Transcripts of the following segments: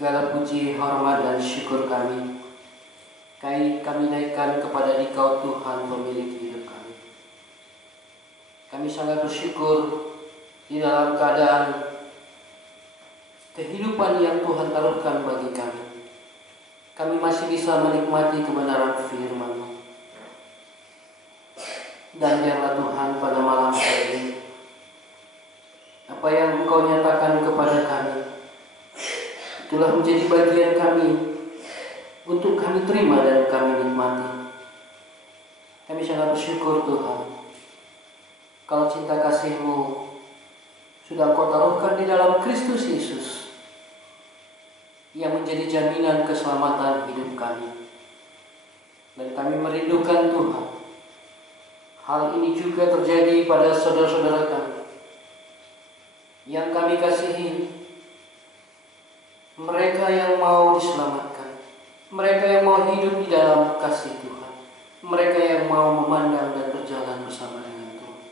Segala puji, hormat, dan syukur kami naikkan kepada Dikau Tuhan pemilik hidup kami. Kami sangat bersyukur di dalam keadaan kehidupan yang Tuhan taruhkan bagi kami. Kami masih bisa menikmati kebenaran firman-Mu. Dan biarlah Tuhan pada malam hari ini, apa yang Engkau nyatakan kepada kami, itulah menjadi bagian kami untuk kami terima dan kami nikmati. Kami sangat bersyukur Tuhan, kalau cinta kasih-Mu sudah Engkau taruhkan di dalam Kristus Yesus, yang menjadi jaminan keselamatan hidup kami. Dan kami merindukan Tuhan, hal ini juga terjadi pada saudara-saudara kami yang kami kasihi, mereka yang mau diselamatkan, mereka yang mau hidup di dalam kasih Tuhan, mereka yang mau memandang dan berjalan bersama dengan Tuhan.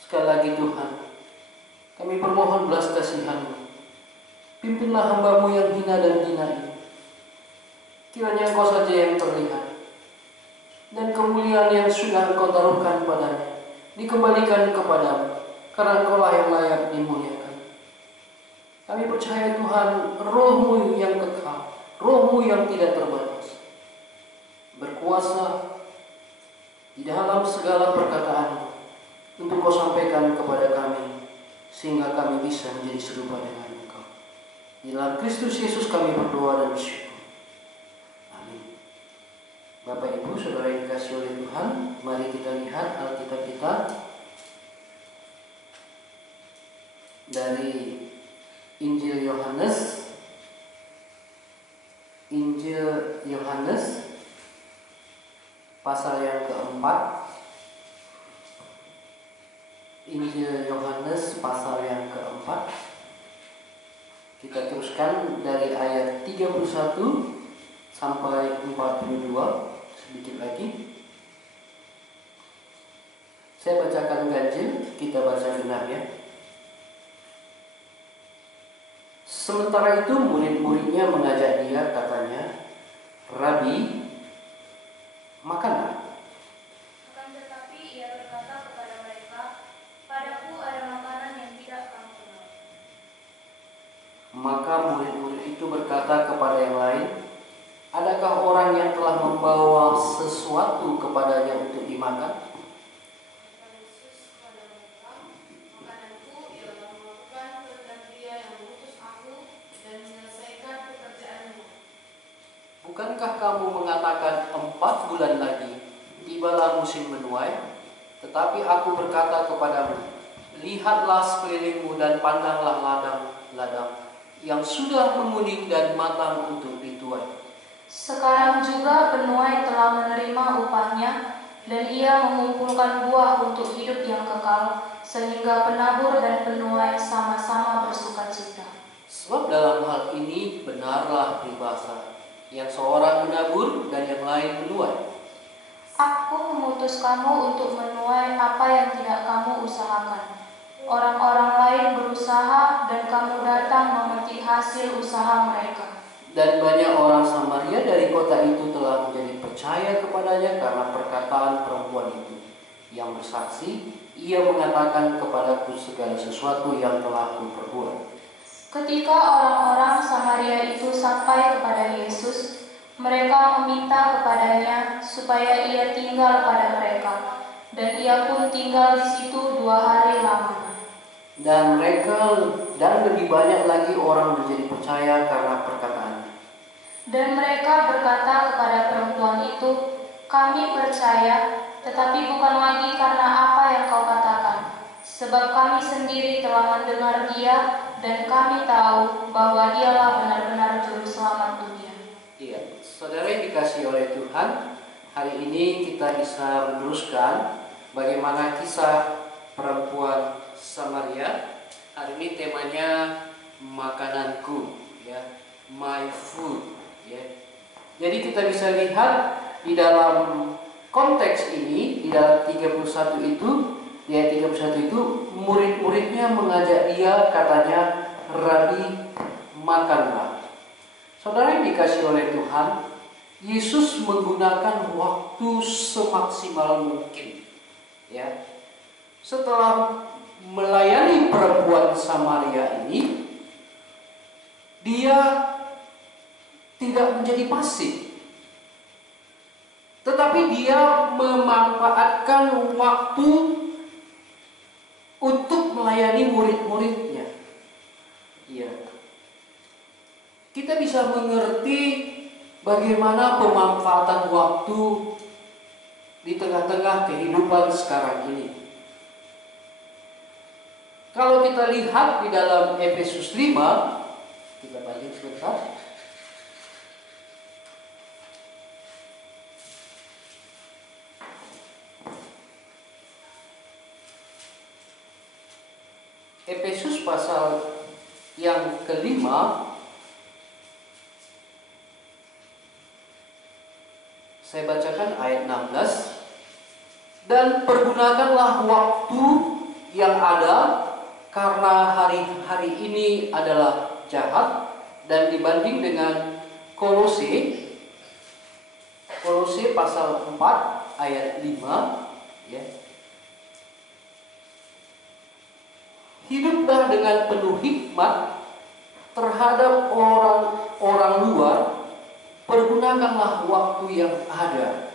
Sekali lagi Tuhan, kami permohon belas kasihan-Mu. Pimpinlah hamba-Mu yang hina dan dina ini. Kiranya Engkau saja yang terlihat, dan kemuliaan yang sudah Engkau taruhkan padanya dikembalikan kepadamu, karena Engkau-lah yang layak dimuliakan. Kami percaya Tuhan, Roh-Mu yang kekal, Roh-Mu yang tidak terbatas, berkuasa di dalam segala perkataan untuk Kau sampaikan kepada kami, sehingga kami bisa menjadi serupa dengan Engkau. Di dalam Kristus Yesus kami berdoa dan bersyukur. Amin. Bapak Ibu, saudara yang dikasihi oleh Tuhan, mari kita lihat Alkitab kita dari Injil Yohanes pasal yang keempat. Injil Yohanes pasal yang keempat. Kita teruskan dari ayat 31 sampai 42, sedikit lagi. Saya bacakan ganjil, kita baca benar ya. Sementara itu murid-muridnya mengajak dia, katanya, "Rabi, makanlah." Akan tetapi ia berkata kepada mereka, "Padaku ada makanan yang tidak kamu kenal." Maka murid-murid itu berkata kepada yang lain, "Adakah orang yang telah membawa sesuatu kepadanya untuk dimakan?" Kata Yesus kepada mereka, "Makananku ialah melakukan kehendak Dia yang mengutus aku dan menyelesaikan pekerjaannya." Bukankah kamu mengatakan 4 bulan lagi tibalah musim menuai? Tetapi aku berkata kepadamu, lihatlah sekelilingmu dan pandanglah ladang-ladang yang sudah menguning dan matang untuk dituai. Sekarang juga penuai telah menerima upahnya, dan ia mengumpulkan buah untuk hidup yang kekal, sehingga penabur dan penuai sama-sama bersukacita. Sebab dalam hal ini benarlah peribahasa, yang seorang menabur dan yang lain menuai. Aku mengutus kamu untuk menuai apa yang tidak kamu usahakan. Orang-orang lain berusaha dan kamu datang memetik hasil usaha mereka. Dan banyak orang Samaria dari kota itu telah menjadi percaya kepadanya karena perkataan perempuan itu, yang bersaksi, ia mengatakan kepadaku segala sesuatu yang telah kuperbuat. Ketika orang-orang Samaria itu sampai kepada Yesus, mereka meminta kepadanya supaya ia tinggal pada mereka, dan ia pun tinggal di situ 2 hari lamanya. Dan lebih banyak lagi orang menjadi percaya karena perkataannya. Dan mereka berkata kepada perempuan itu, "Kami percaya, tetapi bukan lagi karena apa yang kau katakan, sebab kami sendiri telah mendengar Dia, dan kami tahu bahwa Dialah benar-benar Juru Selamat dunia." Iya, saudara yang dikasihi oleh Tuhan, hari ini kita bisa meneruskan bagaimana kisah perempuan Samaria. Hari ini temanya makananku, ya, my food, ya. Jadi kita bisa lihat di dalam konteks ini, di dalam 31 itu, di ayat 31 itu, murid-muridnya mengajak dia, katanya, "Rabi, makanlah." Saudara yang dikasihi oleh Tuhan, Yesus menggunakan waktu semaksimal mungkin. Ya. Setelah melayani perempuan Samaria ini, dia tidak menjadi pasif, tetapi dia memanfaatkan waktu untuk melayani murid-muridnya. Ya. Kita bisa mengerti bagaimana pemanfaatan waktu di tengah-tengah kehidupan sekarang ini. Kalau kita lihat di dalam Efesus 5, kita balik sebentar. Efesus pasal yang kelima, saya bacakan ayat 16. Dan pergunakanlah waktu yang ada, karena hari-hari ini adalah jahat. Dan dibanding dengan Kolose pasal 4 ayat 5, ya. Hiduplah dengan penuh hikmat terhadap orang luar, pergunakanlah waktu yang ada.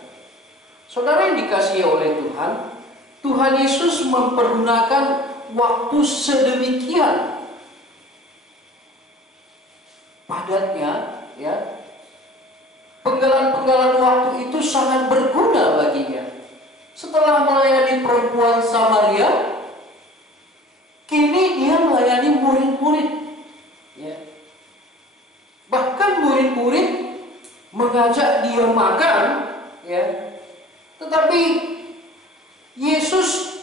Saudara yang dikasihi oleh Tuhan, Tuhan Yesus mempergunakan waktu sedemikian padatnya, ya. Penggalan-penggalan waktu itu sangat berguna baginya. Setelah melayani perempuan Samaria, kini dia melayani murid-murid, ya. Bahkan murid-murid mengajak dia makan, ya. Tetapi Yesus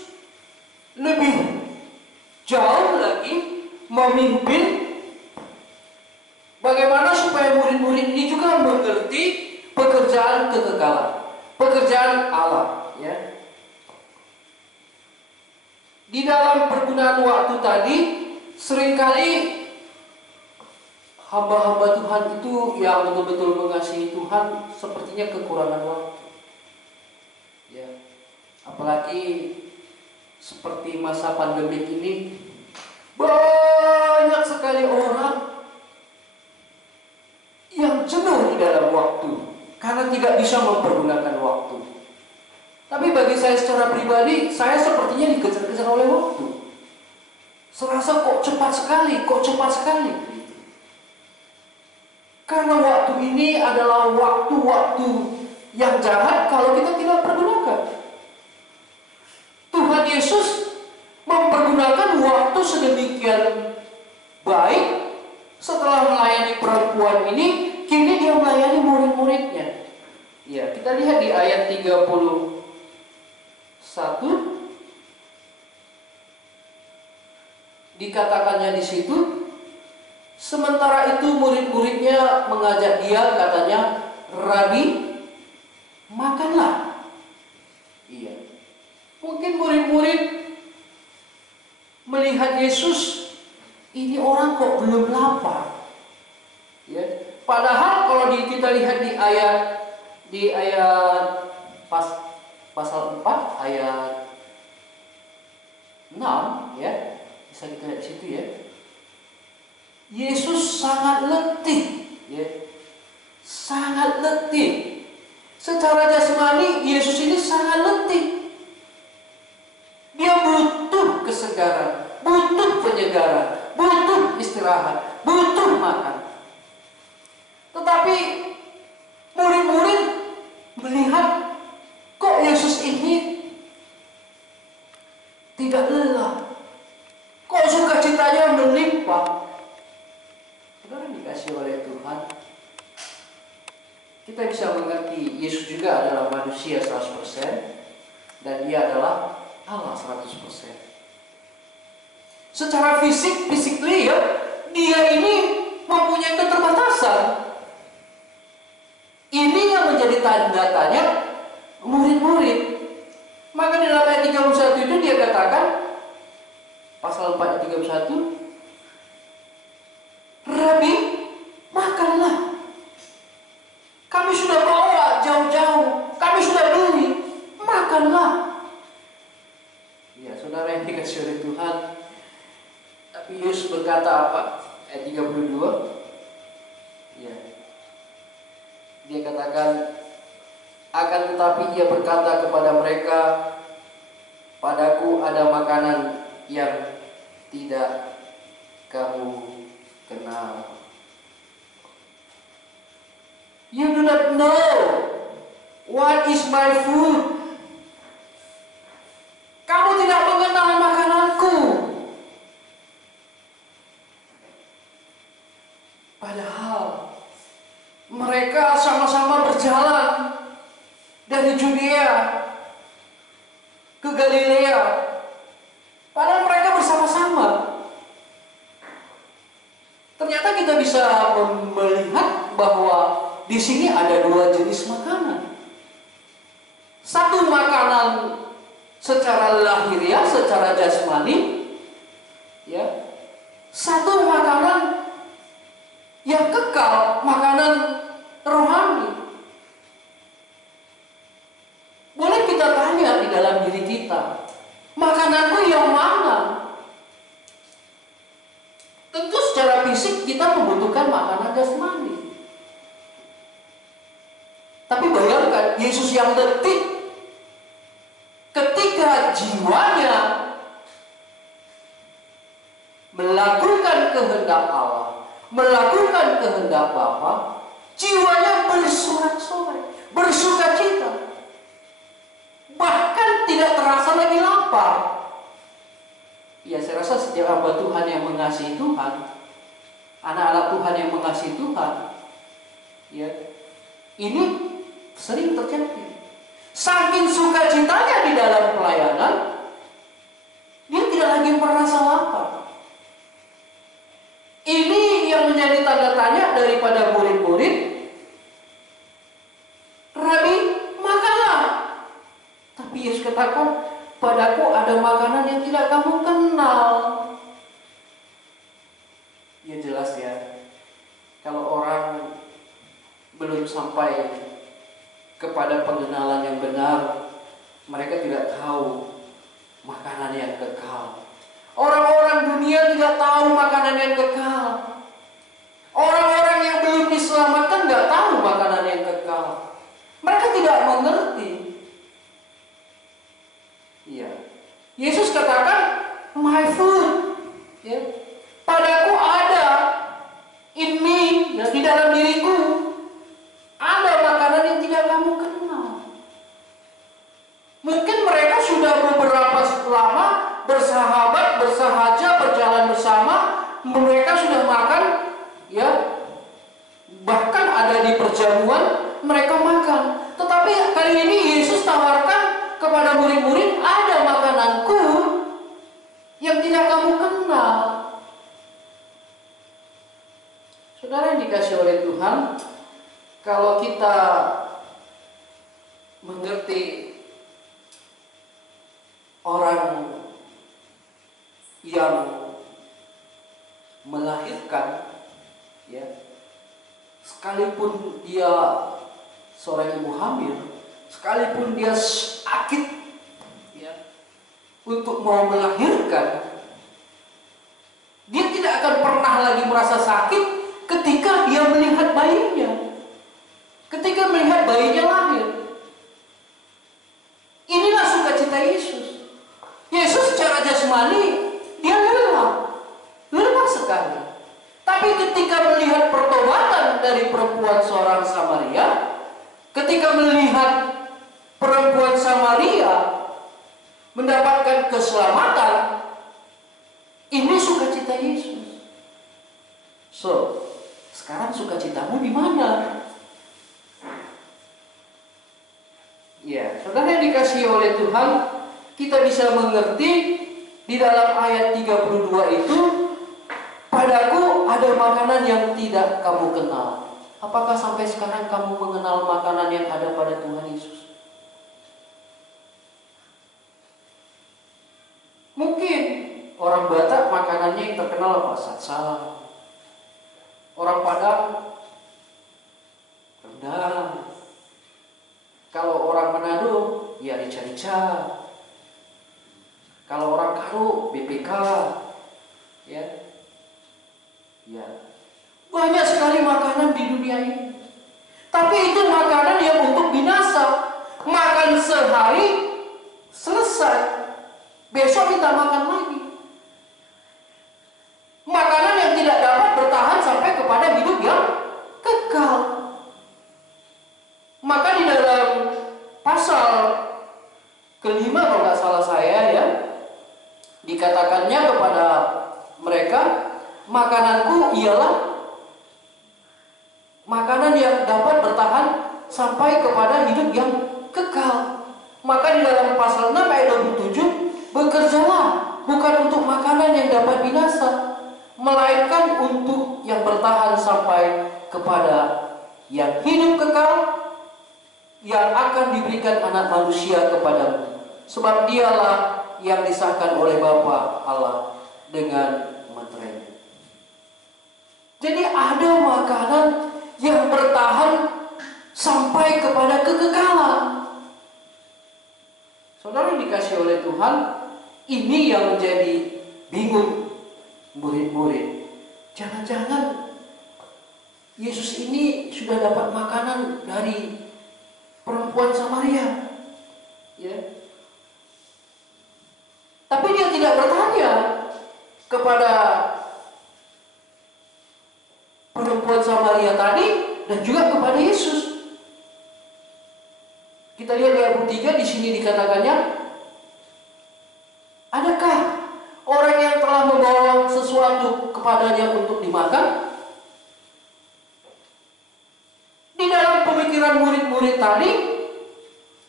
lebih jauh lagi memimpin bagaimana supaya murid-murid ini juga mengerti pekerjaan kekekalan, pekerjaan Allah, ya. Di dalam pergunaan waktu tadi, seringkali hamba-hamba Tuhan itu yang betul-betul mengasihi Tuhan sepertinya kekurangan waktu. Ya. Apalagi seperti masa pandemik ini, banyak sekali orang yang jenuh di dalam waktu karena tidak bisa mempergunakan waktu. Tapi bagi saya secara pribadi, saya sepertinya dikejar-kejar oleh waktu. Serasa kok cepat sekali. Karena waktu ini adalah waktu-waktu yang jahat kalau kita tidak pergunakan. Tuhan Yesus mempergunakan waktu sedemikian baik. Setelah melayani perempuan ini, kini dia melayani murid-muridnya. Ya, kita lihat di ayat 31. Dikatakannya di situ, sementara itu murid-muridnya mengajak dia, katanya, "Rabi, makanlah." Iya. Mungkin murid-murid melihat Yesus, ini orang kok belum lapar. Ya. Padahal kalau kita lihat di ayat pasal 4 ayat 6, ya. Bisa kita lihat di situ, ya. Yesus sangat letih, ya. Sangat letih. Secara jasmani Yesus ini sangat letih. Dia butuh kesegaran, butuh penyegaran, butuh istirahat, butuh makan. Tetapi murid-murid melihat kok Yesus ini tidak lelah, kok sukacitanya melimpah. Saudara dikasih oleh Tuhan, kita bisa mengerti Yesus juga adalah manusia 100% dan dia adalah Allah 100%. Secara physically, ya, dia ini mempunyai keterbatasan. Ini yang menjadi tanda tanya murid-murid. Maka di dalam ayat 31 itu dia katakan, pasal 4 ayat 31, "Rabi, makanlah." Yesus berkata apa? Ayat 32. Ya. Dia katakan, akan tetapi ia berkata kepada mereka, padaku ada makanan yang tidak kamu kenal. You do not know what is my food. Kamu tidak mengenal makananku. Padahal mereka sama-sama berjalan dari Judea ke Galilea. Padahal mereka bersama-sama. Ternyata kita bisa melihat bahwa di sini ada dua jenis makanan. Satu makanan secara lahiriah, secara jasmani, ya. Satu makanan yang kekal, makanan rohani. Boleh kita tanya di dalam diri kita, makananku yang mana? Tentu secara fisik kita membutuhkan makanan jasmani. Tapi bayangkan, Yesus yang letih, ketika jiwanya melakukan kehendak Allah, melakukan kehendak Bapa, jiwanya bersorak-sorai, bersuka cita, bahkan tidak terasa lagi lapar. Ya, saya rasa setiap hamba Tuhan yang mengasihi Tuhan, anak-anak Tuhan yang mengasihi Tuhan, ya, ini sering terjadi. Saking sukacitanya di dalam pelayanan, dia tidak lagi merasa lapar. Ini yang menjadi tanda tanya daripada murid-murid. Rabi, makanlah. Tapi Yesus katakan, padaku ada makanan yang tidak kamu kenal. Ya jelas ya, kalau orang belum sampai kepada pengenalan yang benar, mereka tidak tahu makanan yang kekal. Orang-orang dunia tidak tahu makanan yang kekal. Orang-orang yang belum diselamatkan tidak tahu makanan yang kekal. Mereka tidak mengerti. Iya. Yesus katakan, my food, ya, padaku ada, in me, ya, di dalam diriku ada makanan yang tidak kamu kenal. Mungkin mereka sudah beberapa lama bersahabat, bersahaja, berjalan bersama, mereka sudah makan, ya, bahkan ada di perjamuan mereka makan. Tetapi kali ini Yesus tawarkan kepada murid-murid, ada makananku yang tidak kamu kenal. Saudara yang dikasih oleh Tuhan, kalau kita mengerti orang yang melahirkan, ya, sekalipun dia seorang ibu hamil, sekalipun dia sakit, ya, untuk mau melahirkan, dia tidak akan pernah lagi merasa sakit ketika dia melihat bayinya, ketika melihat bayinya lahir. Inilah sukacita Yesus. Yesus secara jasmani dia lelah sekali. Tapi ketika melihat pertobatan dari perempuan seorang Samaria, ketika melihat perempuan Samaria mendapatkan keselamatan, ini sukacita Yesus. So, sekarang sukacitamu di mana? Ya, saudara yang dikasihi oleh Tuhan, kita bisa mengerti di dalam ayat 32 itu, padaku ada makanan yang tidak kamu kenal. Apakah sampai sekarang kamu mengenal makanan yang ada pada Tuhan Yesus? Mungkin orang Batak makanannya yang terkenal apa? Satsang. Orang Padang rendang. Kalau orang Manado, ya rica-rica. Kalau orang Karo, BPK, ya. Ya. Banyak sekali makanan di dunia ini. Tapi itu makanan yang untuk binasa. Makan sehari, selesai. Besok kita makan lagi. Makanan yang tidak dapat bertahan sampai kepada hidup yang kekal. Maka di dalam pasal kelima, kalau nggak salah saya ya, dikatakannya kepada mereka, makananku ialah makanan yang dapat bertahan sampai kepada hidup yang kekal. Maka di dalam pasal 6 ayat 27, bekerjalah bukan untuk makanan yang dapat binasa, melainkan untuk yang bertahan sampai kepada yang hidup kekal, yang akan diberikan anak manusia kepadamu. Sebab dialah yang disahkan oleh Bapa Allah dengan meterai. Jadi ada makanan yang bertahan sampai kepada kekekalan. Saudara yang dikasih oleh Tuhan, ini yang menjadi bingung murid-murid. Jangan-jangan Yesus ini sudah dapat makanan dari perempuan Samaria, ya. Tapi dia tidak bertanya kepada perempuan Samaria tadi dan juga kepada Yesus. Kita lihat di ayat 3 di sini dikatakannya, adakah orang yang telah membawa sesuatu kepadanya untuk dimakan? Di dalam pemikiran murid-murid tadi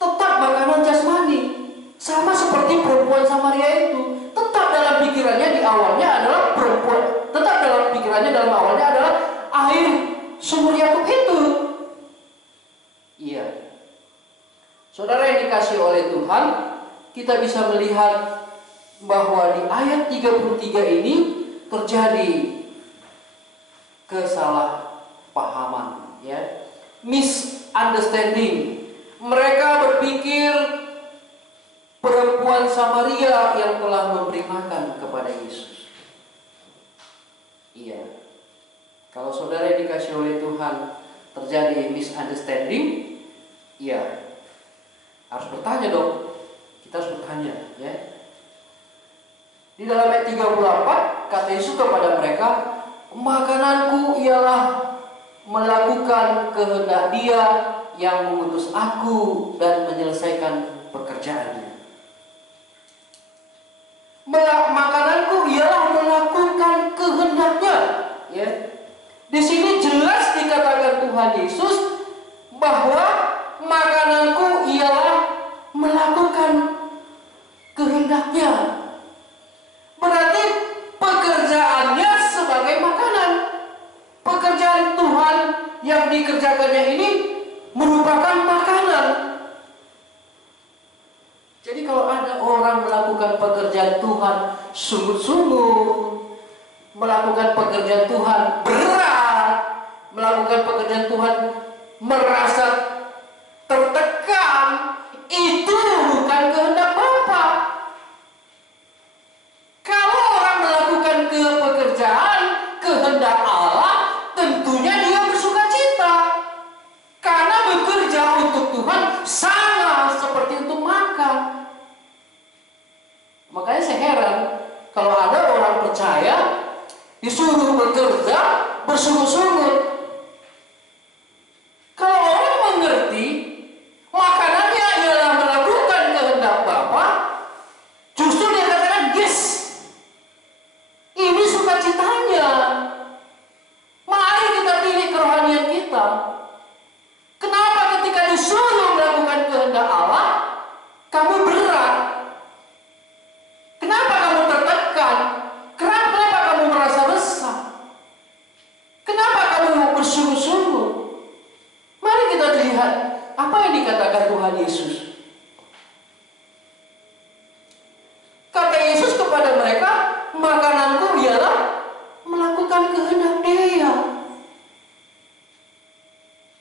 tetap makanan jasmani, sama seperti perempuan Samaria itu. Tetap dalam pikirannya di awalnya adalah perempuan, tetap dalam pikirannya dalam awalnya adalah air sumur Yakub itu. Iya. Saudara yang dikasih oleh Tuhan, kita bisa melihat bahwa di ayat 33 ini terjadi kesalahpahaman, ya. Misunderstanding. Mereka berpikir perempuan Samaria yang telah memberi makan kepada Yesus. Iya. Kalau saudara yang dikasih oleh Tuhan terjadi misunderstanding, iya, harus bertanya dong. Kita harus bertanya, ya. Di dalam ayat 34 kata Yesus kepada mereka, makananku ialah melakukan kehendak Dia yang mengutus aku dan menyelesaikan pekerjaannya. Makananku ialah melakukan kehendaknya, ya. Di sini jelas dikatakan Tuhan Yesus bahwa makananku ialah melakukan kehendaknya. Berarti pekerjaannya sebagai makanan. Pekerjaan Tuhan yang dikerjakannya ini merupakan makanan. Jadi kalau ada orang melakukan pekerjaan Tuhan sungguh-sungguh, melakukan pekerjaan Tuhan berat, melakukan pekerjaan Tuhan merasa tertekan, itu bukan kehendak Bapa. Kalau orang melakukan pekerjaan kehendak Allah, tentunya dia bersuka cita, karena bekerja untuk Tuhan sama seperti untuk makan. Makanya saya heran kalau ada orang percaya disuruh bekerja bersungguh-sungguh. Kalau orang mengerti makanannya ialah melakukan kehendak Bapa, justru dia katakan yes, ini sukacitanya. Mari kita pilih kerohanian kita. Kenapa ketika disuruh melakukan kehendak Allah kamu berat? Kenapa kamu tertekan? Kenapa kamu merasa resah? Kenapa kamu bersungguh-sungguh? Mari kita lihat apa yang dikatakan Tuhan Yesus. Kata Yesus kepada mereka, makananku ialah melakukan kehendak Dia.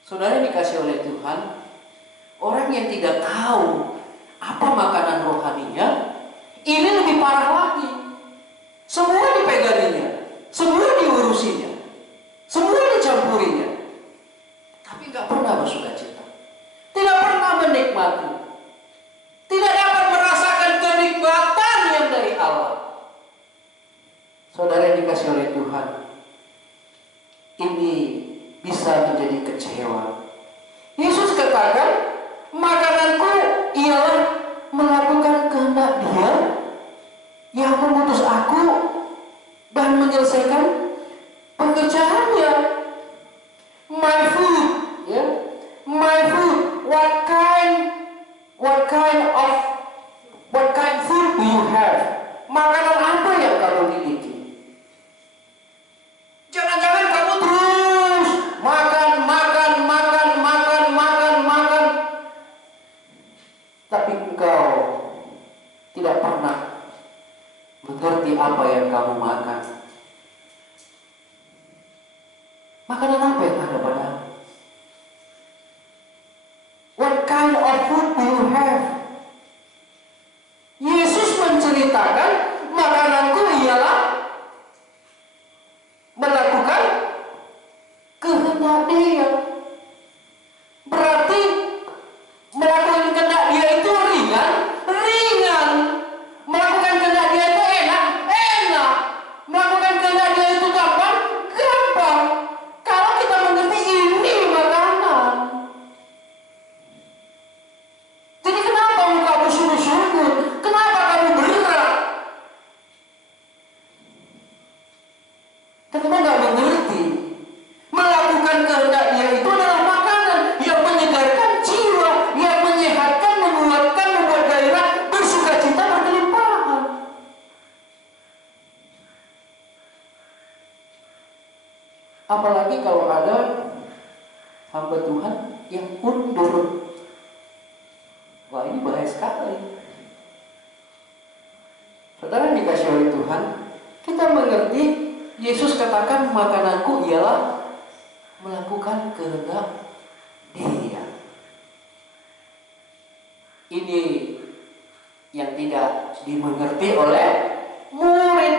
Saudara yang dikasih oleh Tuhan, orang yang tidak tahu apa makanan rohaninya, ini lebih parah lagi. Semua dipeganginya, semua diurusinya. Tuhan, ini bisa menjadi kecewa. Yesus katakan, makananku ialah melakukan kehendak Dia yang mengutus aku dan menyelesaikan pekerjaannya. My food, ya, my food. What kind food do you have? Makanan apa yang kamu miliki? Jangan-jangan kamu terus makan, tapi engkau tidak pernah mengerti apa yang kamu makan. Makanan apa yang ada padamu? What kind of food do you have? Yesus menceritakan, makananku ialah melakukan kehendak Dia. Berarti melakukan kehendak Dia itu ringan. Melakukan kehendak Dia itu enak. Melakukan kehendak Dia itu gampang. Kalau kita mengerti ini makanan. Jadi kenapa kamu sungguh-sungguh? Kenapa kamu berat? Karena kamu nggak mengerti. Melakukan kehendak Dia itu adalah makanan yang menyegarkan jiwa, yang menyehatkan, menguatkan, membuat gairah, bersukacita, berkelimpahan. Apalagi kalau ada hamba Tuhan yang undur. Wah, ini bahaya sekali. Saudara dikasih oleh Tuhan, kita mengerti Yesus katakan, makananku ialah melakukan kehendak Dia. Ini yang tidak dimengerti oleh murid.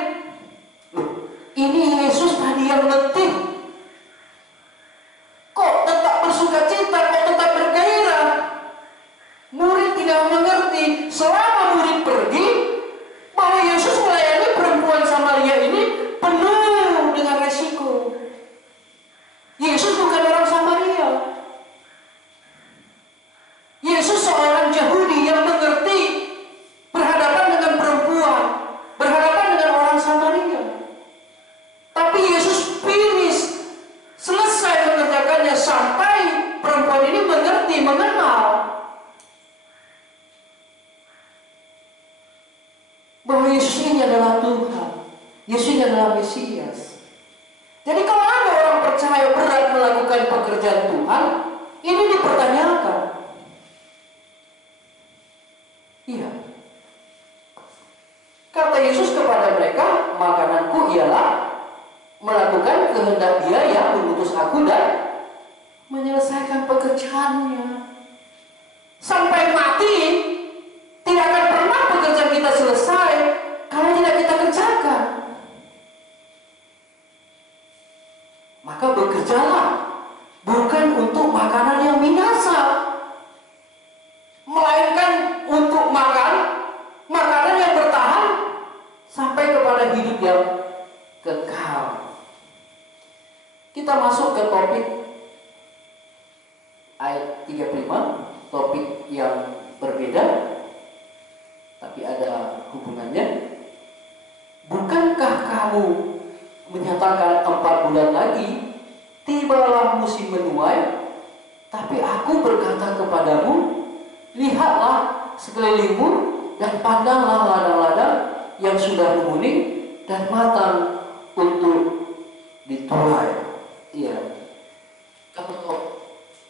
Ini Yesus tadi yang letih. Kok tetap bersukacita, kok tetap bergairah? Murid tidak mengerti. Selama murid pergi, bahwa Yesus melayani perempuan Samaria ini penuh dengan resiko. Yesus bukan orang Samaria. Yesus seorang Yahudi yang mengerti berhadapan dengan perempuan, berhadapan dengan orang Samaria. Tapi Yesus selesai mengerjakannya sampai perempuan ini mengerti, mengenal bahwa Yesus ini adalah Tuhan. Yesus ini adalah Mesias. Jadi kalau ada orang percaya berat melakukan pekerjaan Tuhan, ini dipertanyakan. Iya. Kata Yesus kepada mereka, makananku ialah melakukan kehendak Dia yang mengutus aku dan menyelesaikan pekerjaannya. Sampai mati, tidak akan pernah pekerjaan kita selesai kalau tidak kita kerjakan. Maka bekerjalah, bukan untuk makanan yang binasa, melainkan untuk makanan yang bertahan sampai kepada hidup yang kekal. Kita masuk ke topik ayat 35, topik yang berbeda, tapi ada hubungannya. Bukankah kamu menyatakan 4 bulan lagi tibalah musim menuai? Tapi aku berkata kepadamu, lihatlah sekelilingmu dan pandanglah ladang-ladang yang sudah menguning dan matang untuk dituai. Iya. Kalau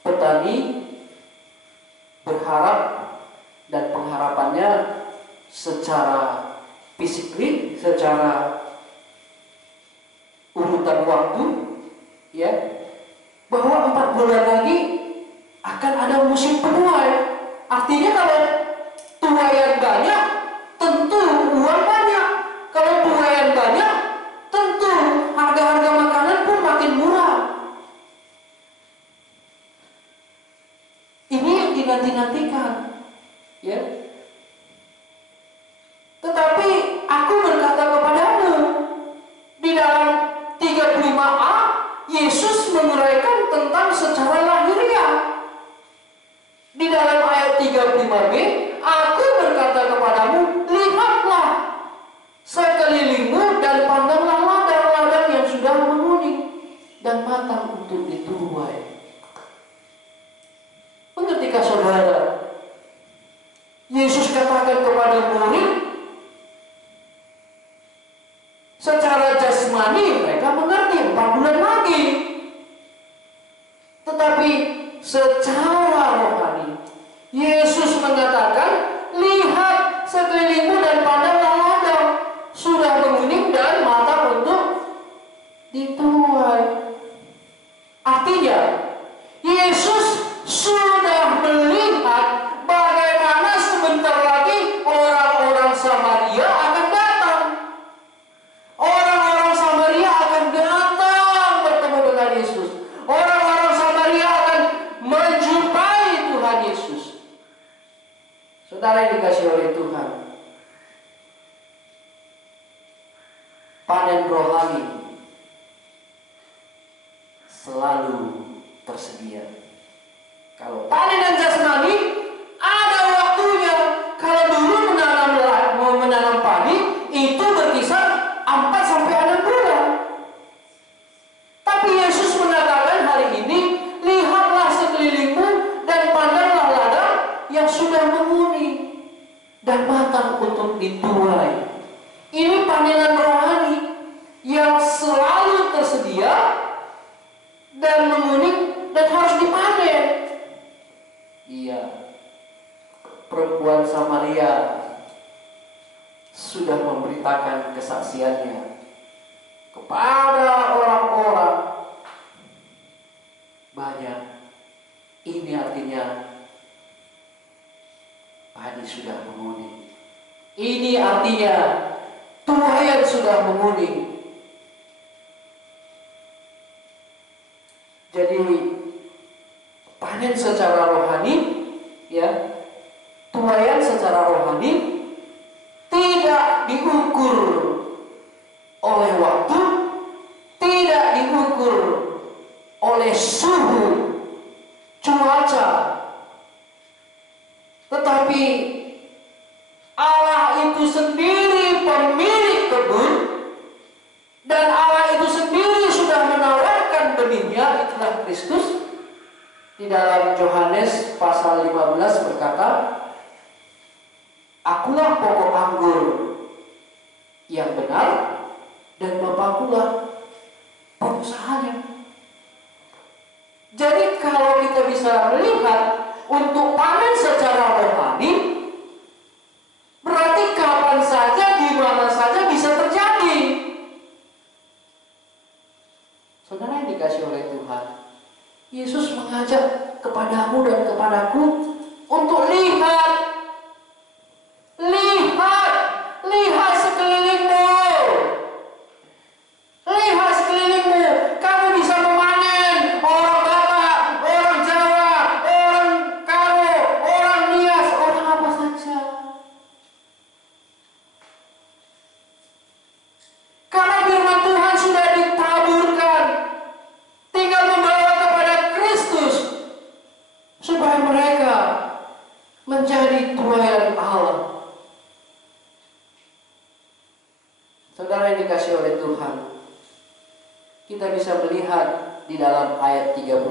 petani berharap dan pengharapannya secara fisik, secara urutan waktu, ya, bahwa 4 bulan lagi akan ada musim penuai. Artinya kalau tuaian banyak, tentu uang banyak. Kalau tuaian banyak, tentu harga-harga makanan pun makin murah. Ini yang dinanti-nantikan, ya. Tetapi aku berkata kepadamu, di dalam 3 35a, Yesus menguraikan tentang secara lahiriah. Di dalam ayat 35b, aku berkata kepadamu, lihatlah sekelilingmu dan pandanglah ladang-ladang yang sudah menguning dan matang untuk dituai. Mengertikah saudara? Yesus katakan kepada murid, secara jasmani mereka mengerti 4 bulan lagi. Tetapi secara rohani, Yesus mengatakan, lihat sekelilingmu dan pandanglah ladang sudah menguning dan matang untuk dituai. Artinya, Yesus sudah melihat bagaimana sebentar lagi orang-orang Samaria akan datang. Orang-orang Samaria akan datang bertemu dengan Yesus. Orang-orang Samaria akan menjumpai Tuhan Yesus. Saudara yang dikasihi oleh Tuhan, panen rohani selalu tersedia. Kalau panen jasmani ada waktunya. Kalau dulu menanam padi itu berkisar 4-6 bulan. Tapi Yesus mengatakan hari ini, lihatlah sekelilingmu dan pandanglah ladang yang sudah menguning dan matang untuk dituai. Ini panenan rohani yang selalu tersedia dan menguning dan harus dipanen. Iya, perempuan Samaria sudah memberitakan kesaksiannya kepada orang-orang banyak. Ini artinya padi sudah menguning. Ini artinya tuaian sudah menguning. Jadi panen secara rohani, ya, tuaian secara rohani tidak diukur oleh waktu, tidak diukur oleh suhu, cuaca, tetapi Allah itu sendiri pemilik kebun dan Allah itu sendiri sudah menawarkan benihnya, itulah Kristus. Di dalam Yohanes pasal 15 berkata, akulah pokok anggur yang benar dan Bapakulah pengusahanya. Jadi kalau kita bisa melihat untuk panen secara rohani, berarti kapan saja, di mana saja bisa terjadi. Saudara yang dikasihi oleh Tuhan, Yesus mengajak kepadamu dan kepadaku untuk lihat sekelilingmu. Lihat sekelilingmu. Kamu bisa memanen orang Batak, orang Jawa, orang Karo, orang Nias, orang apa saja. Karena firman Tuhan sudah ditaburkan, tinggal membawa kepada Kristus supaya mereka menjadi tuaian Allah. Saudara yang dikasihi oleh Tuhan, kita bisa melihat di dalam ayat 36.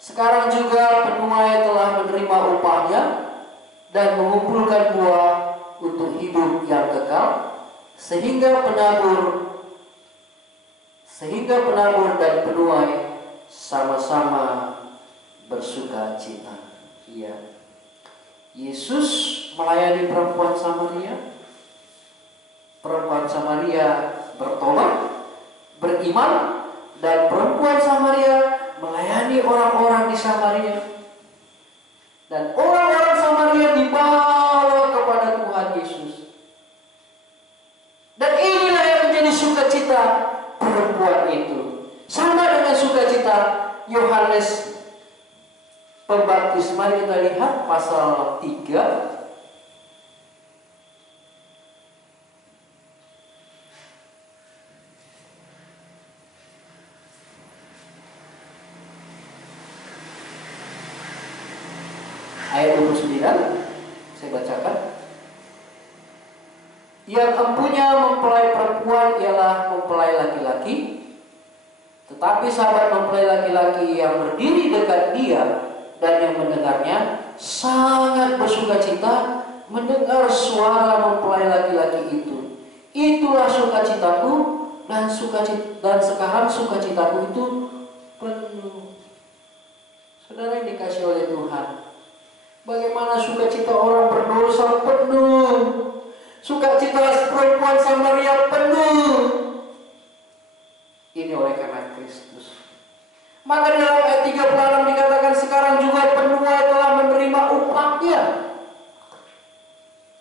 Sekarang juga penuai telah menerima upahnya dan mengumpulkan buah untuk hidup yang kekal, sehingga penabur dan penuai sama-sama bersuka cita. Iya. Yesus melayani perempuan Samaria. Perempuan Samaria bertobat, beriman, dan perempuan Samaria melayani orang-orang di Samaria. Dan orang-orang Samaria dibawa kepada Tuhan Yesus. Dan inilah yang menjadi sukacita perempuan itu. Sama dengan sukacita Yohanes Pembaptis. Mari kita lihat pasal 3. ayat 29 saya bacakan. Yang empunya mempelai perempuan ialah mempelai laki-laki, tetapi sahabat mempelai laki-laki yang berdiri dekat dia dan yang mendengarnya sangat bersukacita mendengar suara mempelai laki-laki itu. Itulah sukacitaku dan sekarang sukacitaku itu penuh. Saudara yang dikasih oleh Tuhan, bagaimana sukacita orang berdosa penuh, sukacita perempuan Samaria penuh. Ini oleh karena Kristus. Maka dalam ayat 36 dikatakan sekarang juga penuai telah menerima upahnya.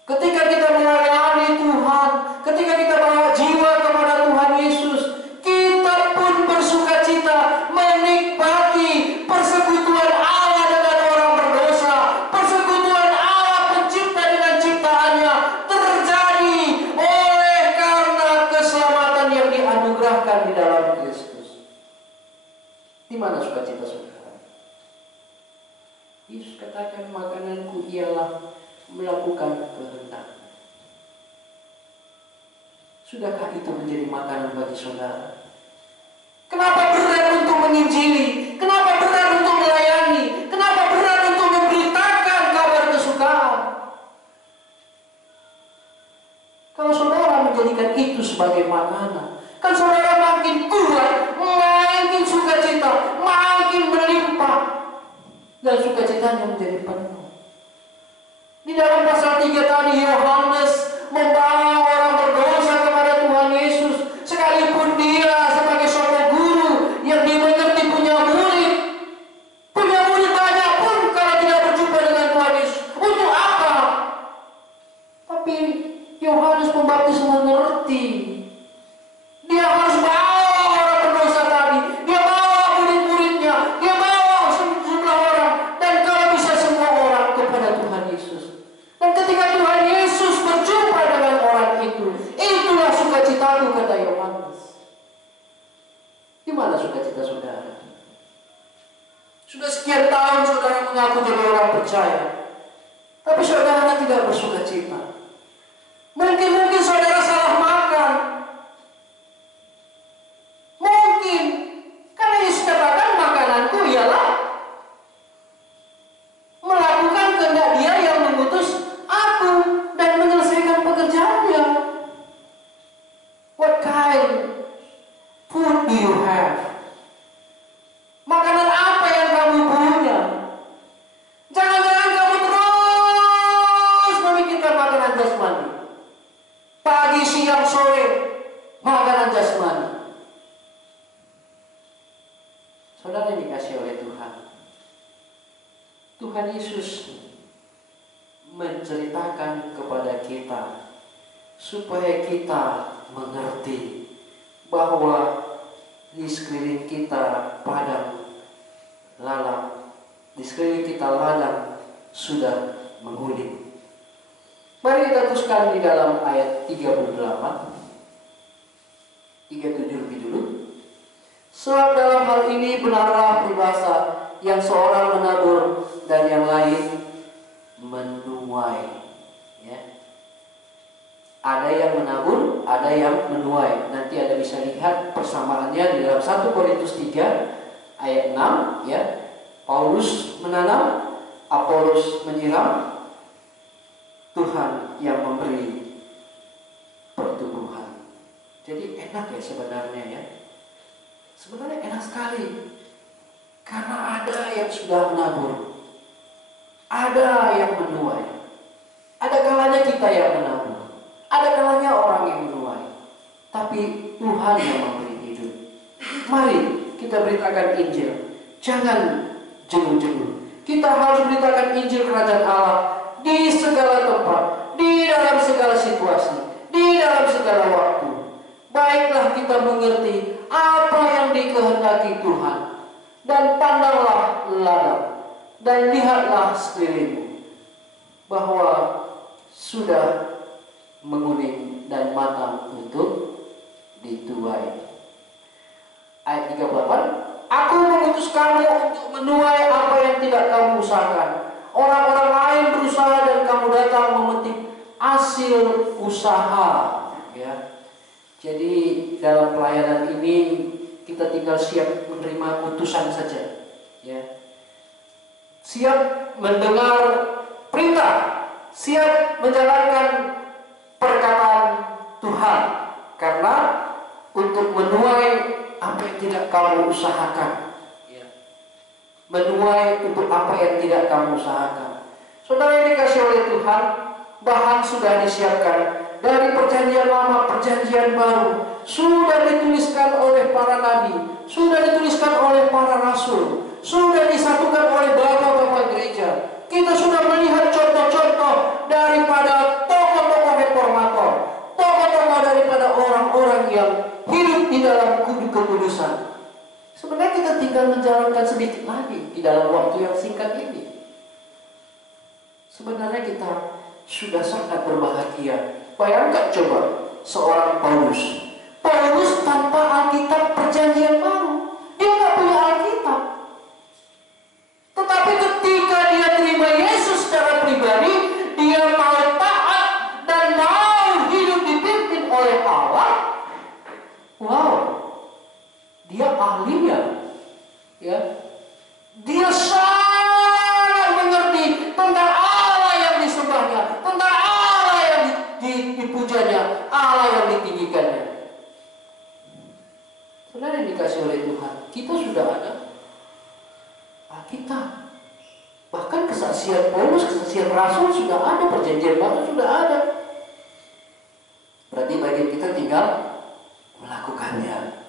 Ketika kita melayani Tuhan, ketika kita bawa jiwa kepada Tuhan Yesus, kita pun bersukacita menikmati persekutuan Allah dengan orang berdosa, persekutuan Allah pencipta dengan ciptaannya terjadi oleh karena keselamatan yang dianugerahkan di dalam Kristus. Di mana sukacita saudara? Yesus katakan makananku ialah melakukan kehendak. Sudahkah itu menjadi makanan bagi saudara? Kenapa berat untuk menginjili? Kenapa berat untuk melayani? Kenapa berat untuk memberitakan kabar kesukaan? Kalau saudara menjadikan itu sebagai makanan, kan saudara makin kuat, makin sukacita, makin berlimpah, dan sukacitanya menjadi penuh. Di dalam pasal 3 tadi Yohanes membawa orang berdosa kepada Tuhan Yesus, sekalipun dia sebagai seorang guru yang dimengerti punya murid banyak pun kalau tidak berjumpa dengan Tuhan Yesus. Untuk apa? Tapi Yohanes Pembaptis mengerti. Dia harus bawa orang berdosa tadi, dia bawa murid-muridnya, dia bawa sejumlah orang, dan kalau bisa semua orang kepada Tuhan Yesus. Dan ketika Tuhan Yesus berjumpa dengan orang itu, itulah sukacitaku, kata Yohanes. Di mana sukacita saudara? Sudah sekian tahun saudara mengaku jadi orang percaya, tapi saudara tidak bersukacita. Mungkin saudara salah makan. Mungkin karena Yesus katakan makananku ialah melakukan kehendak Dia yang mengutus aku dan menyelesaikan pekerjaannya. What kind food do you have? Makanan apa yang kamu punya? Jangan-jangan kamu terus memikirkan makanan jasmani. Pagi, siang, sore, makanan jasmani. Saudara yang dikasih oleh Tuhan, Tuhan Yesus menceritakan kepada kita supaya kita mengerti bahwa di sekeliling kita padang lalang, di sekeliling kita ladang sudah menguning. Mari kita teruskan di dalam ayat 38, 37 lebih dulu. Sebab dalam hal ini benarlah peribahasa yang seorang menabur dan yang lain menuai. Ya. Ada yang menabur, ada yang menuai. Nanti Anda bisa lihat persamaannya di dalam 1 Korintus 3 ayat 6. Ya. Paulus menanam, Apolos menyiram, Tuhan yang memberi pertumbuhan. Jadi enak ya sebenarnya ya. Sebenarnya enak sekali. Karena ada yang sudah menabur, ada yang menuai. Ada kalanya kita yang menabur, ada kalanya orang yang menuai. Tapi Tuhan yang memberi hidup. Mari kita beritakan Injil. Jangan jenuh-jenuh. Kita harus beritakan Injil Kerajaan Allah di segala tempat, di dalam segala situasi, di dalam segala waktu. Baiklah kita mengerti apa yang dikehendaki Tuhan, dan pandanglah ladang dan lihatlah sekelilingmu bahwa sudah menguning dan matang untuk dituai. Ayat 38, aku mengutus kamu untuk menuai apa yang tidak kamu usahakan. Orang-orang hasil usaha, ya. Jadi dalam pelayanan ini kita tinggal siap menerima utusan saja, ya. Siap mendengar perintah, siap menjalankan perkataan Tuhan, karena untuk menuai apa yang tidak kamu usahakan, ya. Menuai untuk apa yang tidak kamu usahakan. Saudara yang dikasih oleh Tuhan, bahan sudah disiapkan dari perjanjian lama, perjanjian baru, sudah dituliskan oleh para nabi, sudah dituliskan oleh para rasul, sudah disatukan oleh bapak-bapak gereja. Kita sudah melihat contoh-contoh daripada tokoh-tokoh reformator, tokoh-tokoh daripada orang-orang yang hidup di dalam kekudusan. Sebenarnya kita tinggal menjalankan sedikit lagi di dalam waktu yang singkat ini. Sebenarnya kita sudah sangat berbahagia. Bayangkan coba seorang Paulus. Paulus tanpa Alkitab perjanjian baru. Dia nggak punya Alkitab. Tetapi ketika dia terima Yesus secara pribadi, dia mau taat dan mau hidup dipimpin oleh Allah. Wow, dia ahlinya, ya. Dia sangat mengerti tentang Allah yang disembahnya, tentang Allah yang dipujanya, Allah yang ditinggikannya. Saudara yang dikasih oleh Tuhan, kita sudah ada Alkitab. Bahkan kesaksian Paulus, kesaksian Rasul sudah ada, perjanjian baru sudah ada. Berarti bagi kita tinggal melakukannya.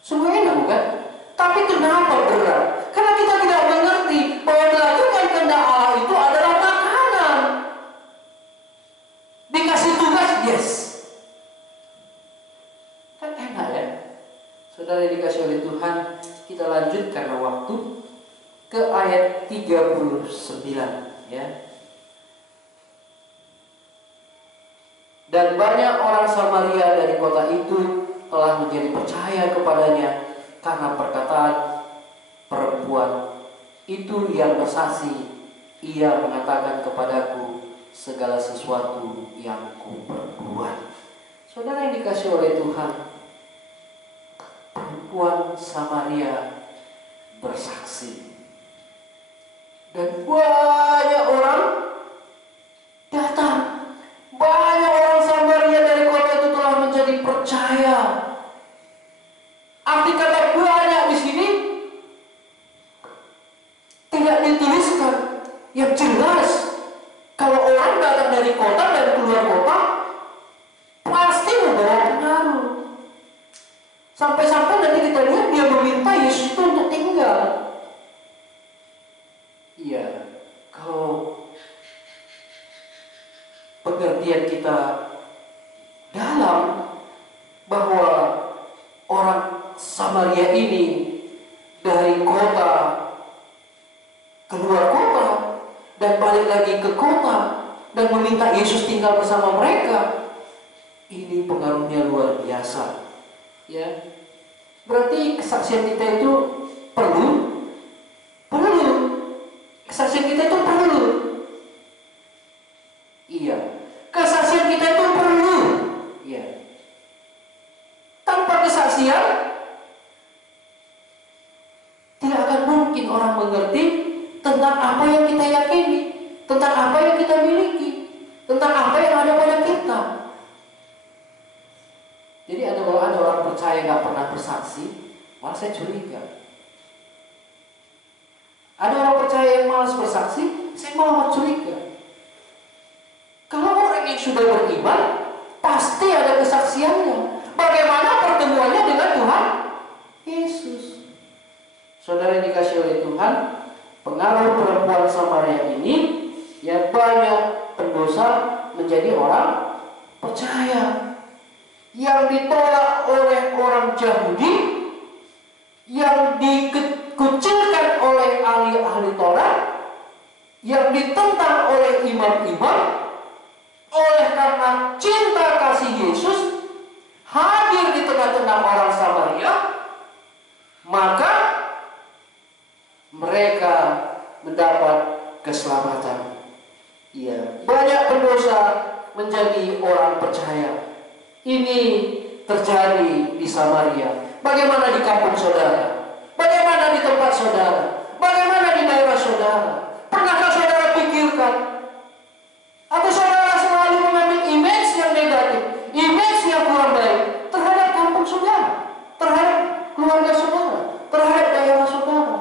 Semua enak bukan? Tapi kenapa berat? Karena kita tidak mengerti bahwa melakukan kehendak Allah itu adalah makanan. Dikasih tugas, yes. Kan enak ya? Saudara yang dikasih oleh Tuhan, kita lanjut karena waktu ke ayat 39, ya. Dan banyak orang Samaria dari kota itu telah menjadi percaya kepadanya karena perkataan perempuan itu yang bersaksi. Ia mengatakan kepadaku segala sesuatu yang kuperbuat. Saudara yang dikasih oleh Tuhan, perempuan Samaria bersaksi. Dan banyak orang datang. Banyak orang Samaria dari kota itu telah menjadi percaya. Arti kata banyak di sini tidak dituliskan. Yang jelas, kalau orang datang dari kota dan keluar kota, pasti membawa pengaruh. Sampai-sampai nanti kita lihat dia meminta Yesus itu untuk tinggal. Iya, kalau pengertian kita dalam bahwa orang Samaria ini dari kota keluar kota dan balik lagi ke kota dan meminta Yesus tinggal bersama mereka, ini pengaruhnya luar biasa, ya. Berarti kesaksian kita itu perlu kesaksian kita itu perlu. Iya, kesaksian kita itu perlu. Iya. Tanpa kesaksian tidak akan mungkin orang mengerti tentang apa yang kita yakini, tentang apa yang kita miliki, tentang apa yang ada pada kita. Jadi ada orang percaya nggak pernah bersaksi, malah saya curiga. Ada orang percaya yang malas bersaksi, saya malah curiga. Kalau orang yang sudah beriman, pasti ada kesaksiannya. Bagaimana pertemuannya dengan Tuhan Yesus? Saudara yang dikasih oleh Tuhan, pengaruh perempuan Samaria ini, ya banyak pendosa menjadi orang percaya. Yang ditolak oleh orang Yahudi, yang dikucilkan oleh ahli-ahli Taurat, yang ditentang oleh imam-imam, oleh karena cinta kasih Yesus hadir di tengah-tengah orang Samaria, maka mereka mendapat keselamatan. Iya, banyak pendosa menjadi orang percaya. Ini terjadi di Samaria. Bagaimana di kampung saudara? Bagaimana di tempat saudara? Bagaimana di daerah saudara? Pernahkah saudara pikirkan? Atau saudara selalu mengambil image yang negatif, image yang kurang baik terhadap kampung saudara, terhadap keluarga saudara, terhadap daerah saudara?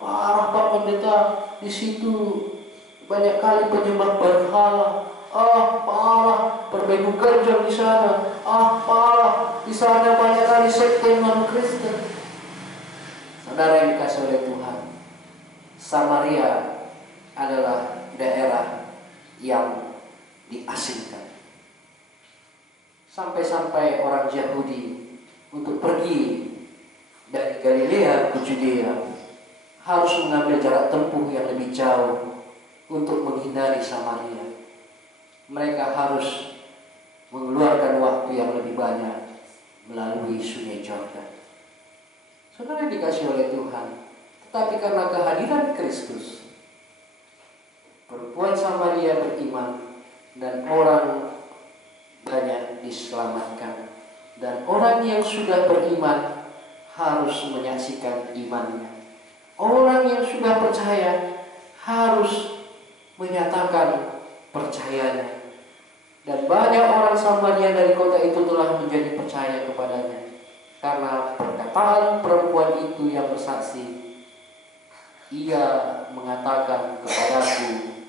Parah Pak Pendeta, di situ banyak kali penyembah berhala. Parah perbegu ganjang di sana. Parah di sana banyak kali sekte non-Kristen. Saudara yang dikasih oleh Tuhan, Samaria adalah daerah yang diasingkan. Sampai-sampai orang Yahudi untuk pergi dari Galilea ke Judea harus mengambil jarak tempuh yang lebih jauh untuk menghindari Samaria. Mereka harus mengeluarkan waktu yang lebih banyak melalui Sungai Yordan. Saudara yang dikasih oleh Tuhan, tetapi karena kehadiran Kristus, perempuan Samaria beriman dan orang banyak diselamatkan. Dan orang yang sudah beriman harus menyaksikan imannya. Orang yang sudah percaya harus menyatakan percayanya. Dan banyak orang Samaria dari kota itu telah menjadi percaya kepadanya karena perkataan perempuan itu yang bersaksi. Ia mengatakan kepadaku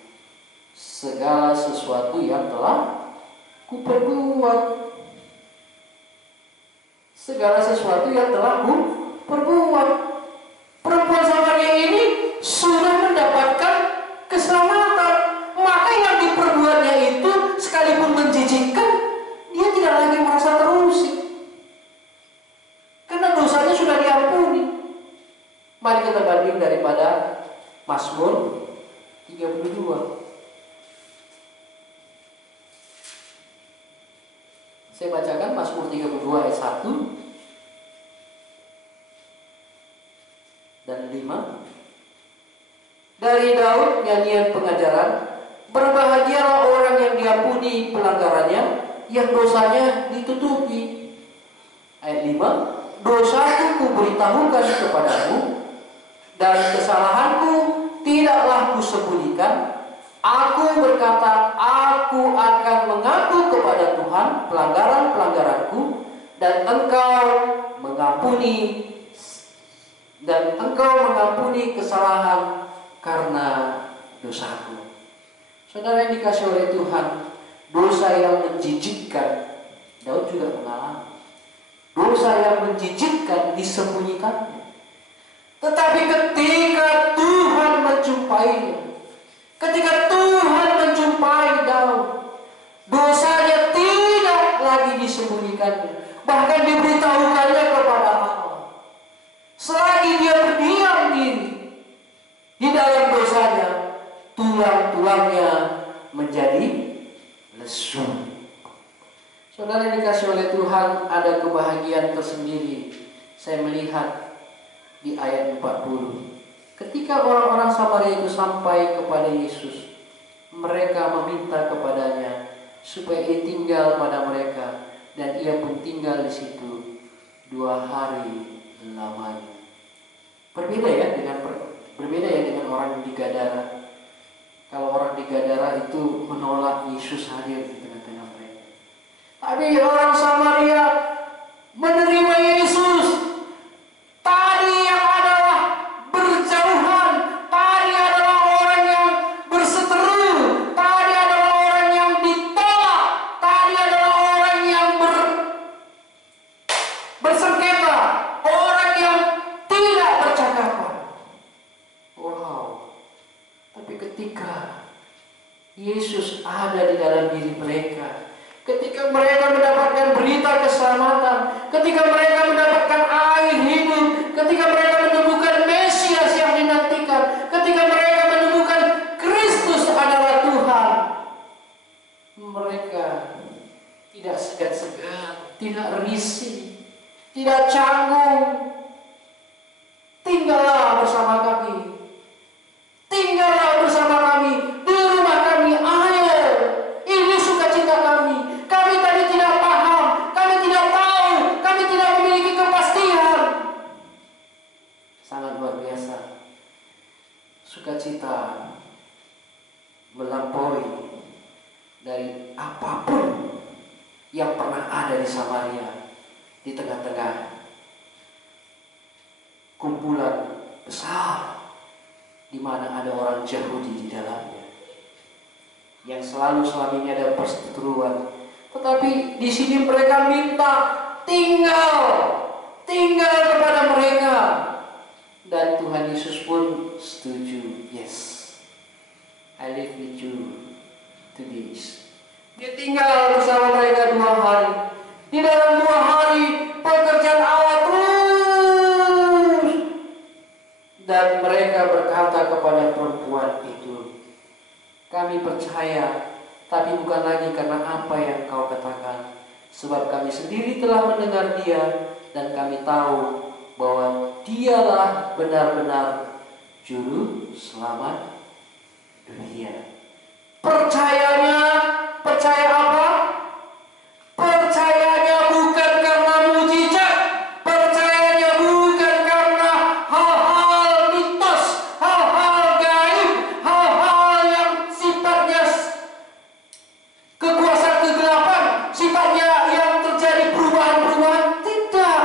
segala sesuatu yang telah kuperbuat. Segala sesuatu yang telah kuperbuat. Perempuan Samaria ini sudah mendapatkan keselamatan. Maka yang diperbuatnya itu sekalipun menjijikkan, dia tidak lagi merasa terusik. Karena dosanya sudah diampuni. Mari kita banding daripada Mazmur 32. Saya bacakan Mazmur 32 ayat 1 dan 5. Dari Daud nyanyian pengajaran. Berbahagialah orang yang diampuni pelanggarannya, yang dosanya ditutupi. Ayat 5. Dosaku kuberitahukan kepadamu, dan kesalahanku tidaklah kusembunyikan. Aku berkata, aku akan mengaku kepada Tuhan pelanggaran-pelanggaranku, dan engkau mengampuni kesalahan karena dosaku. Saudara yang dikasih oleh Tuhan, dosa yang menjijikkan, Daud juga mengalami. Dosa yang menjijikkan disembunyikannya. Tetapi ketika Tuhan menjumpainya, ketika Tuhan menjumpai Daud, dosanya tidak lagi disembunyikannya, bahkan diberitahukannya kepada Allah. Selagi dia berdiam diri di dalam dosanya, tulang-tulangnya menjadi lesu. Saudara yang dikasih oleh Tuhan, ada kebahagiaan tersendiri. Saya melihat di ayat 40. Ketika orang-orang Samaria itu sampai kepada Yesus, mereka meminta kepadanya supaya ia tinggal pada mereka, dan ia pun tinggal di situ 2 hari lamanya. Berbeda ya dengan orang di Gadara. Kalau orang di Gadara itu menolak Yesus hadir di tengah-tengah mereka. Tapi orang Samaria menerima Yesus. Tadi yang adalah berjauhan, tadi adalah orang yang berseteru, tadi adalah orang yang ditolak, tadi adalah orang yang bersengketa, orang yang tidak bercakapan. Wow. Tapi ketika Yesus ada di dalam diri mereka, ketika mereka mendapatkan berita keselamatan, ketika mereka mendapatkan air hidup, ketika mereka menemukan Mesias yang dinantikan, ketika mereka menemukan Kristus adalah Tuhan, mereka tidak segan-segan, tidak risih, tidak canggung. Tinggallah bersama kami. Tinggallah bersama kami di rumah kami. Ayo, ini sukacita melampaui dari apapun yang pernah ada di Samaria, di tengah-tengah kumpulan besar di mana ada orang Yahudi di dalamnya, yang selalu selama ini ada perseteruan. Tetapi di sini mereka minta tinggal kepada mereka, dan Tuhan Yesus pun setuju. Yes, I live with you 2 days. Dia tinggal bersama mereka 2 hari. Di dalam 2 hari pekerjaan Allah terus, dan mereka berkata kepada perempuan itu, kami percaya, tapi bukan lagi karena apa yang kau katakan, sebab kami sendiri telah mendengar dia, dan kami tahu bahwa dialah benar-benar juru selamat dunia. Percaya apa? Percayanya bukan karena mujizat, percayanya bukan karena hal-hal mitos, hal-hal gaib, hal-hal yang sifatnya kekuasaan kegelapan, sifatnya yang terjadi perubahan-perubahan. Tidak.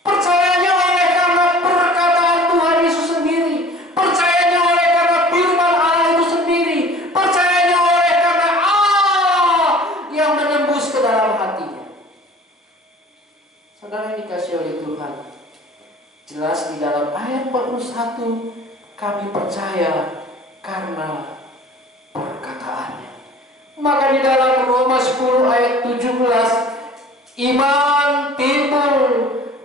Percayanya oleh karena perkataan Tuhan Yesus sendiri, percayanya oleh karena firman Allah itu sendiri, percayanya oleh karena Allah yang menembus ke dalam hatinya. Saudara yang dikasihi oleh Tuhan, jelas di dalam ayat 41, kami percaya karena perkataannya. Maka di dalam Roma 10 ayat 17, iman timbul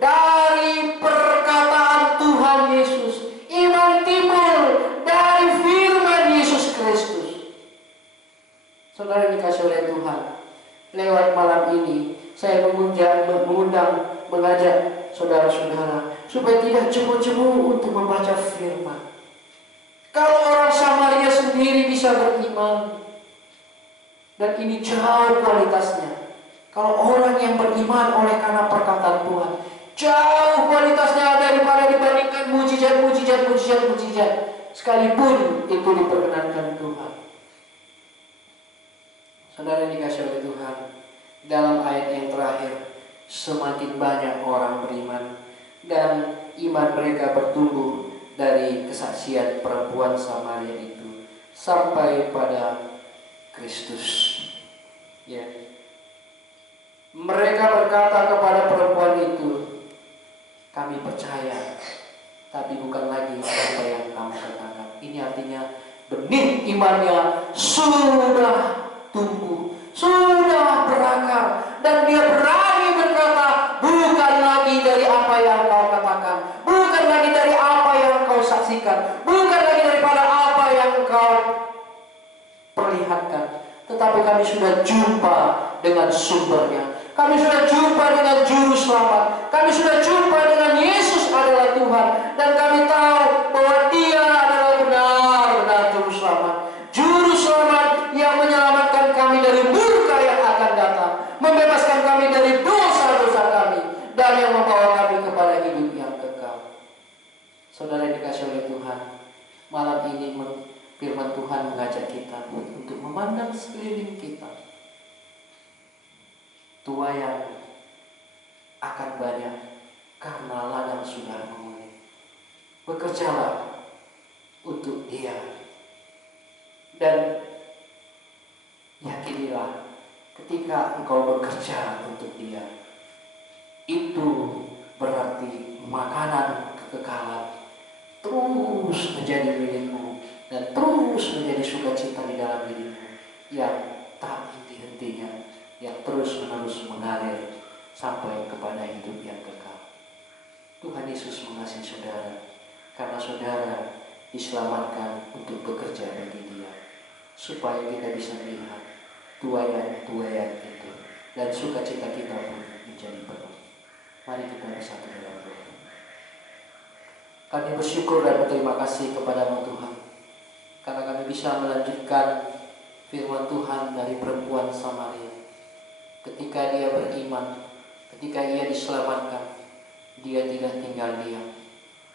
dari perkataan Tuhan Yesus. Iman timbul dari firman Yesus Kristus. Saudara yang dikasihi oleh Tuhan, lewat malam ini saya mengajak saudara-saudara supaya tidak cemu-cemu untuk membaca firman. Kalau orang Samaria sendiri bisa beriman, dan ini jauh kualitasnya. Kalau orang yang beriman oleh karena perkataan Tuhan, jauh kualitasnya daripada dibandingkan mujizat, sekalipun itu diperkenankan Tuhan. Saudara yang dikasihi oleh Tuhan, dalam ayat yang terakhir, semakin banyak orang beriman dan iman mereka bertumbuh dari kesaksian perempuan Samaria itu sampai pada Kristus. Ya. Mereka berkata kepada perempuan itu, kami percaya, tapi bukan lagi apa yang kamu katakan. Ini artinya benih imannya sudah tumbuh, sudah berakar, dan dia berani berkata, bukan lagi dari apa yang kau katakan, bukan lagi dari apa yang kau saksikan, bukan lagi daripada apa yang kau perlihatkan, tetapi kami sudah jumpa dengan sumbernya. Kami sudah jumpa dengan juru selamat. Kami sudah jumpa dengan Yesus adalah Tuhan, dan kami tahu bahwa Dia adalah benar-benar juru selamat. Juru selamat yang menyelamatkan kami dari murka yang akan datang, membebaskan kami dari dosa-dosa kami, dan yang membawa kami kepada hidup yang kekal. Saudara yang dikasihi oleh Tuhan, malam ini firman Tuhan mengajak kita untuk memandang sekeliling kita. Tuaian akan banyak karena ladang sudah menguning. Bekerjalah untuk Dia, dan yakinilah ketika engkau bekerja untuk Dia, itu berarti makanan kekekalan terus menjadi milikmu, dan terus menjadi sukacita di dalam dirimu yang tak henti-hentinya, yang terus-menerus mengalir sampai kepada hidup yang kekal. Tuhan Yesus mengasihi saudara, karena saudara diselamatkan untuk bekerja bagi Dia, supaya kita bisa melihat tuaian-tuaian itu, dan sukacita kita pun menjadi penuh. Mari kita bersatu dalam doa. Kami bersyukur dan berterima kasih kepada-Mu Tuhan, karena kami bisa melanjutkan firman Tuhan dari perempuan Samaria. Ketika dia beriman, ketika ia diselamatkan, dia tidak tinggal diam.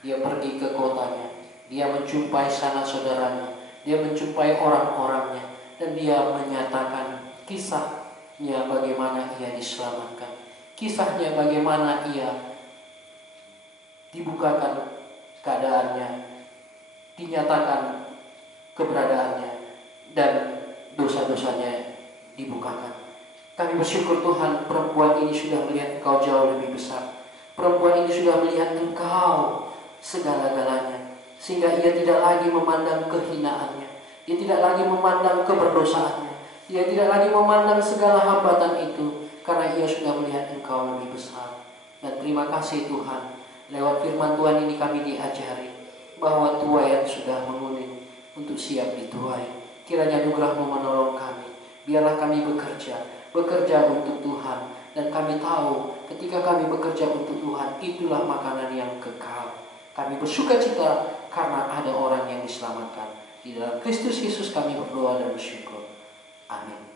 Dia pergi ke kotanya, Dia menjumpai sanak saudaranya, dia menjumpai orang-orangnya, dan dia menyatakan kisahnya bagaimana ia diselamatkan, kisahnya bagaimana ia dibukakan keadaannya, dinyatakan keberadaannya, dan dosa-dosanya dibukakan. Kami bersyukur Tuhan, perempuan ini sudah melihat Engkau jauh lebih besar. Perempuan ini sudah melihat Engkau segala-galanya, sehingga ia tidak lagi memandang kehinaannya, dia tidak lagi memandang keberdosaannya, dia tidak lagi memandang segala hambatan itu, karena ia sudah melihat Engkau lebih besar. Dan terima kasih Tuhan, lewat firman Tuhan ini kami diajari bahwa tuaian sudah menguning untuk siap dituai. Kiranya anugerah-Mu menolong kami. Biarlah kami bekerja untuk Tuhan. Dan kami tahu ketika kami bekerja untuk Tuhan, itulah makanan yang kekal. Kami bersukacita karena ada orang yang diselamatkan. Di dalam Kristus Yesus kami berdoa dan bersyukur. Amin.